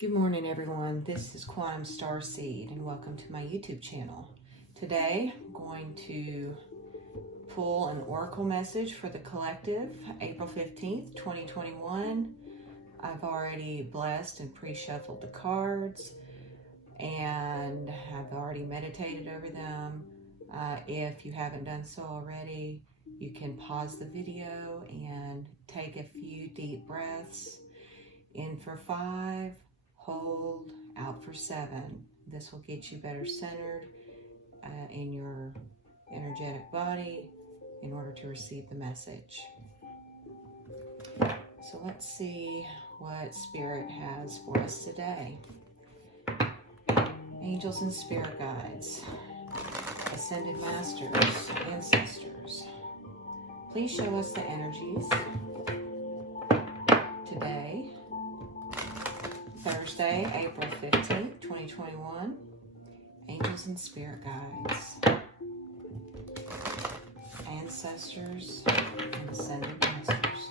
Good morning, everyone. This is Quantum Starseed, and welcome to my YouTube channel. Today, I'm going to pull an oracle message for the collective, April 15th, 2021. I've already blessed and pre-shuffled the cards, and have already meditated over them. If you haven't done so already, you can pause the video and take a few deep breaths. In for 5, hold, out for 7. This will get you better centered in your energetic body in order to receive the message. So let's see what Spirit has for us today. Angels and Spirit Guides, Ascended Masters, Ancestors, please show us the energies today, Thursday, April 15th, 2021, Angels and Spirit Guides, Ancestors, and Ascended Masters.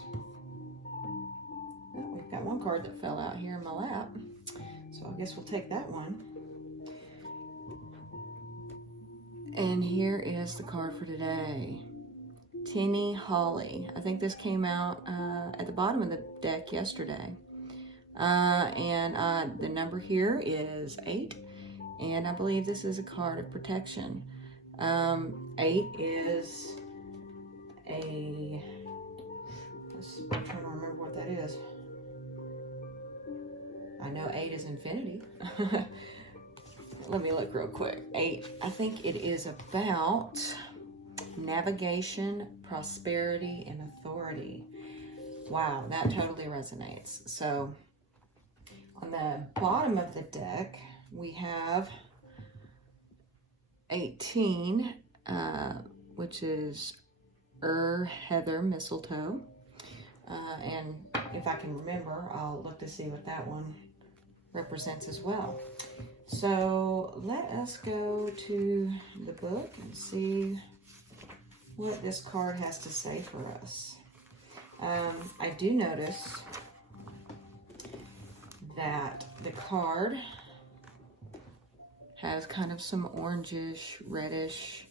Well, we've got one card that fell out here in my lap, so I guess we'll take that one. And here is the card for today. Tinny Holly. I think this came out at the bottom of the deck yesterday. The number here is 8, and I believe this is a card of protection. 8 is I'm trying to remember what that is. I know 8 is infinity. Let me look real quick. 8, I think it is about navigation, prosperity, and authority. Wow, that totally resonates. So on the bottom of the deck, we have 18, which is heather, mistletoe. And if I can remember, I'll look to see what that one represents as well. So let us go to the book and see what this card has to say for us. I do notice that the card has kind of some orangish, reddish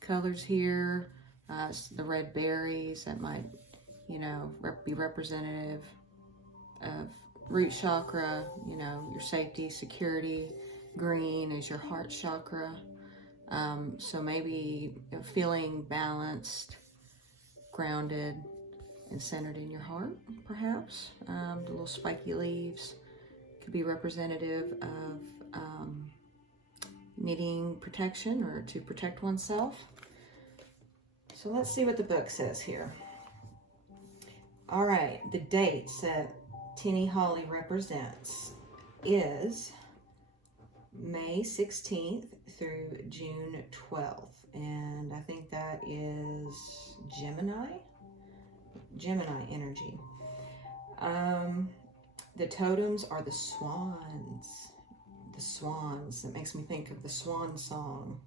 colors here. The red berries that might, be representative of root chakra, your safety, security. Green is your heart chakra. So maybe feeling balanced, grounded, and centered in your heart, perhaps. The little spiky leaves could be representative of needing protection or to protect oneself. So let's see what the book says here. All right, the dates that Tinny Holly represents is May 16th through June 12th. And I think that is Gemini energy. The totems are the swans. The swans. That makes me think of the swan song.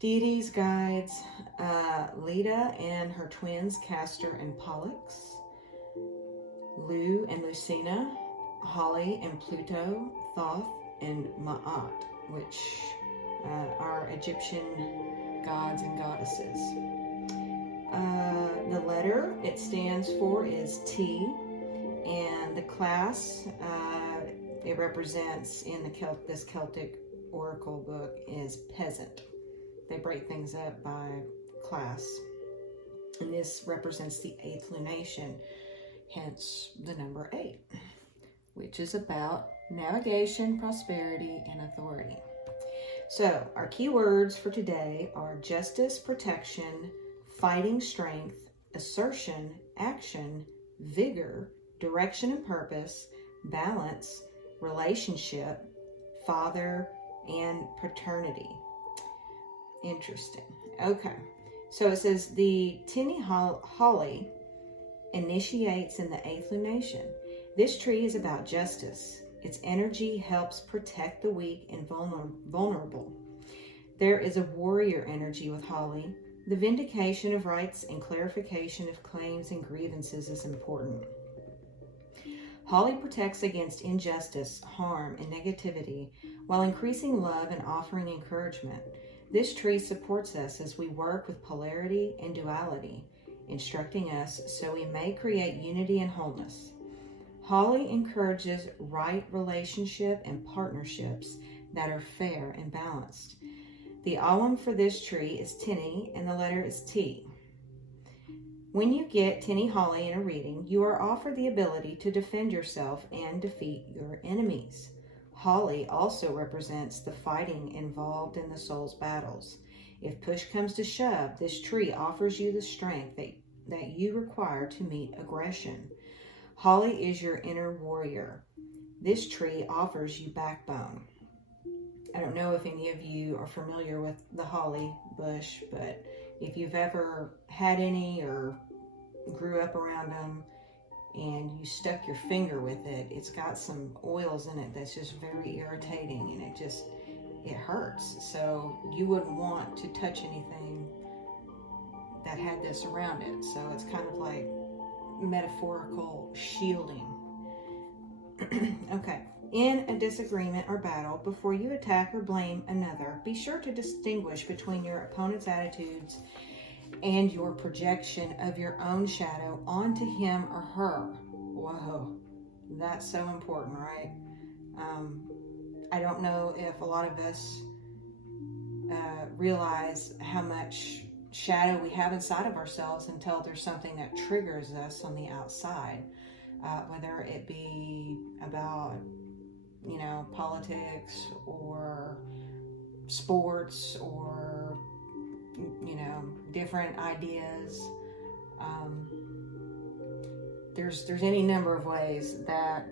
Deities, guides, Leda and her twins, Castor and Pollux. Lu and Lucina, Holly and Pluto, Thoth and Ma'at, which are Egyptian gods and goddesses. The letter it stands for is T, and the class it represents in this Celtic oracle book is peasant. They break things up by class, and this represents the 8th lunation, hence the number 8, which is about navigation, prosperity, and authority. So our key words for today are justice, protection, fighting strength, assertion, action, vigor, direction and purpose, balance, relationship, father, and paternity. Interesting. Okay. So it says the Tinny Holly initiates in the 8th lunation. This tree is about justice. Its energy helps protect the weak and vulnerable. There is a warrior energy with Holly. The vindication of rights and clarification of claims and grievances is important. Holly protects against injustice, harm, and negativity while increasing love and offering encouragement. This tree supports us as we work with polarity and duality, instructing us so we may create unity and wholeness. Holly encourages right relationship and partnerships that are fair and balanced. The awam for this tree is tinny, and the letter is T. When you get tinny holly in a reading, you are offered the ability to defend yourself and defeat your enemies. Holly also represents the fighting involved in the soul's battles. If push comes to shove, this tree offers you the strength that you require to meet aggression. Holly is your inner warrior. This tree offers you backbone. I don't know if any of you are familiar with the holly bush, but if you've ever had any or grew up around them and you stuck your finger with it, it's got some oils in it that's just very irritating, and it hurts. So you wouldn't want to touch anything that had this around it. So it's kind of like metaphorical shielding. Okay. In a disagreement or battle, before you attack or blame another, be sure to distinguish between your opponent's attitudes and your projection of your own shadow onto him or her. Whoa, that's so important, right? I don't know if a lot of us realize how much shadow we have inside of ourselves until there's something that triggers us on the outside, whether it be about politics or sports or different ideas. There's any number of ways that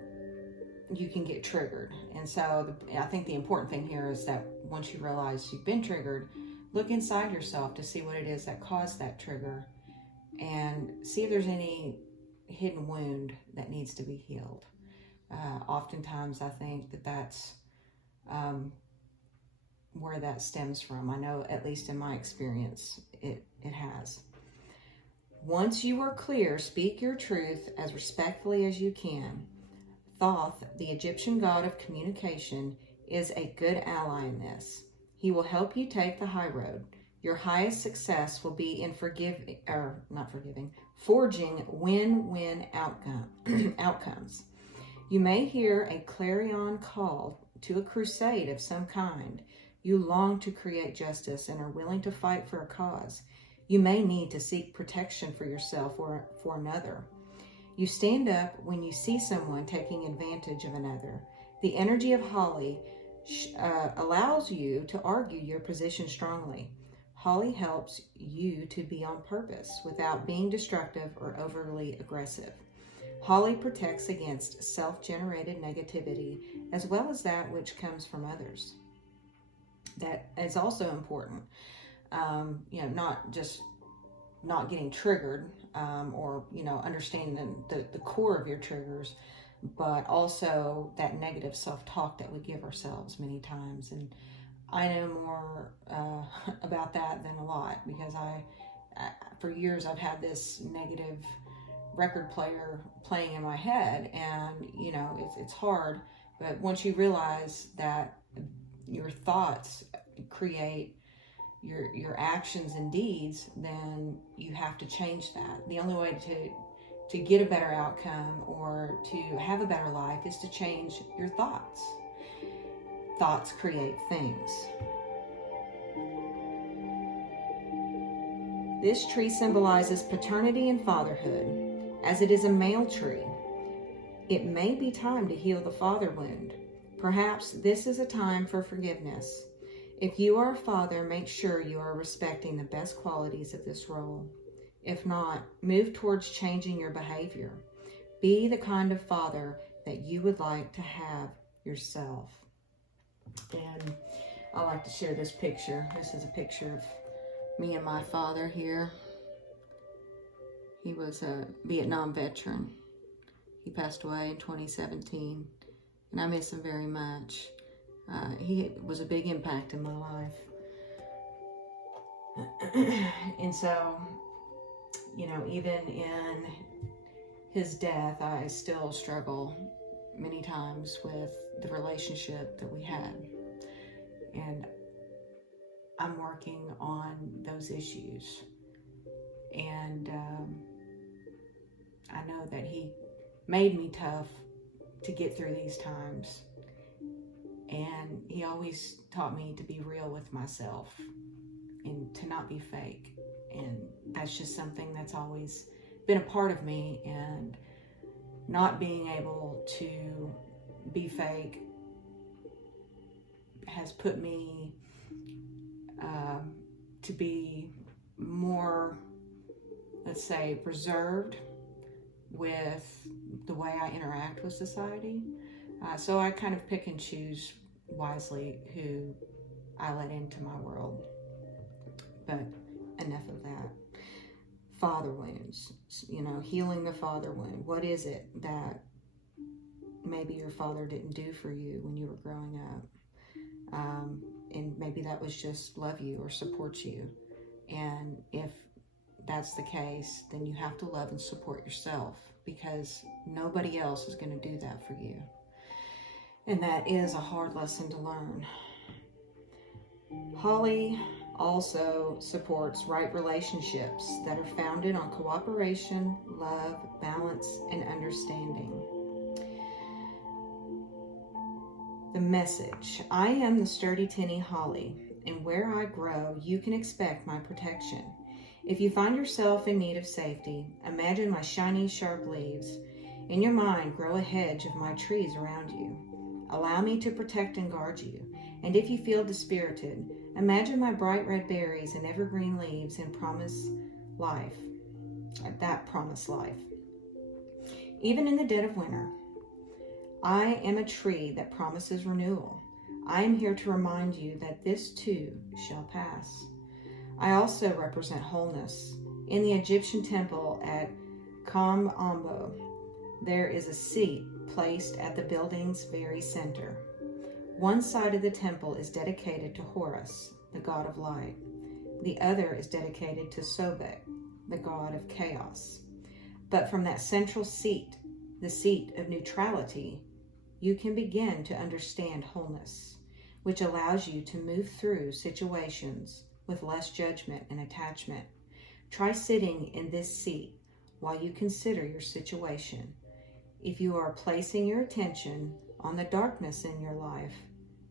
you can get triggered, and so I think the important thing here is that once you realize you've been triggered, look inside yourself to see what it is that caused that trigger, and see if there's any hidden wound that needs to be healed. Oftentimes I think that's where that stems from. I know, at least in my experience, it has. Once you are clear, speak your truth as respectfully as you can. Thoth, the Egyptian god of communication, is a good ally in this. He will help you take the high road. Your highest success will be in forging win-win outcomes. You may hear a clarion call to a crusade of some kind. You long to create justice and are willing to fight for a cause. You may need to seek protection for yourself or for another. You stand up when you see someone taking advantage of another. The energy of Holly allows you to argue your position strongly. Holly helps you to be on purpose without being destructive or overly aggressive. Holly protects against self-generated negativity as well as that which comes from others. That is also important. Not just not getting triggered or understanding the core of your triggers, but also that negative self-talk that we give ourselves many times. And I know more about that than a lot, because I for years I've had this negative record player playing in my head, and it's hard. But once you realize that your thoughts create your actions and deeds, then you have to change that. The only way to get a better outcome or to have a better life is to change your thoughts. Thoughts create things. This tree symbolizes paternity and fatherhood, as it is a male tree. It may be time to heal the father wound. Perhaps this is a time for forgiveness. If you are a father, make sure you are respecting the best qualities of this role. If not, move towards changing your behavior. Be the kind of father that you would like to have yourself. And I like to share this picture. This is a picture of me and my father here. He was a Vietnam veteran. He passed away in 2017, and I miss him very much. He was a big impact in my life. And so, even in his death, I still struggle many times with the relationship that we had. And I'm working on those issues. And I know that he made me tough to get through these times. And he always taught me to be real with myself and to not be fake. And that's just something that's always been a part of me, and not being able to be fake has put me to be more, let's say, reserved with the way I interact with society. So I kind of pick and choose wisely who I let into my world. But enough of that. Father wounds, healing the father wound. What is it that maybe your father didn't do for you when you were growing up? And maybe that was just love you or support you. And if that's the case, then you have to love and support yourself, because nobody else is going to do that for you. And that is a hard lesson to learn. Holly also supports right relationships that are founded on cooperation, love, balance, and understanding. The message: I am the sturdy tinny holly, and where I grow, you can expect my protection. If you find yourself in need of safety, imagine my shiny, sharp leaves. In your mind, grow a hedge of my trees around you. Allow me to protect and guard you. And if you feel dispirited, imagine my bright red berries and evergreen leaves and promise life. That promise life. Even in the dead of winter, I am a tree that promises renewal. I am here to remind you that this too shall pass. I also represent wholeness. In the Egyptian temple at Kam Ombo, there is a seat placed at the building's very center. One side of the temple is dedicated to Horus, the god of light. The other is dedicated to Sobek, the god of chaos. But from that central seat, the seat of neutrality, you can begin to understand wholeness, which allows you to move through situations with less judgment and attachment. Try sitting in this seat while you consider your situation. If you are placing your attention on the darkness in your life,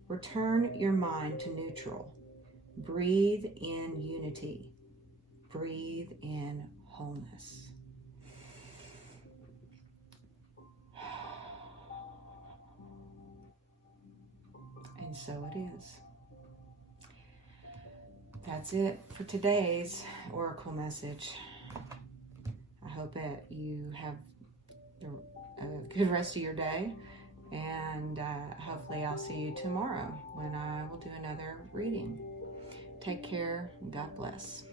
return your mind to neutral. Breathe in unity. Breathe in wholeness. And so it is. That's it for today's Oracle message. I hope that you have a good rest of your day, and hopefully I'll see you tomorrow when I will do another reading. Take care, and God bless.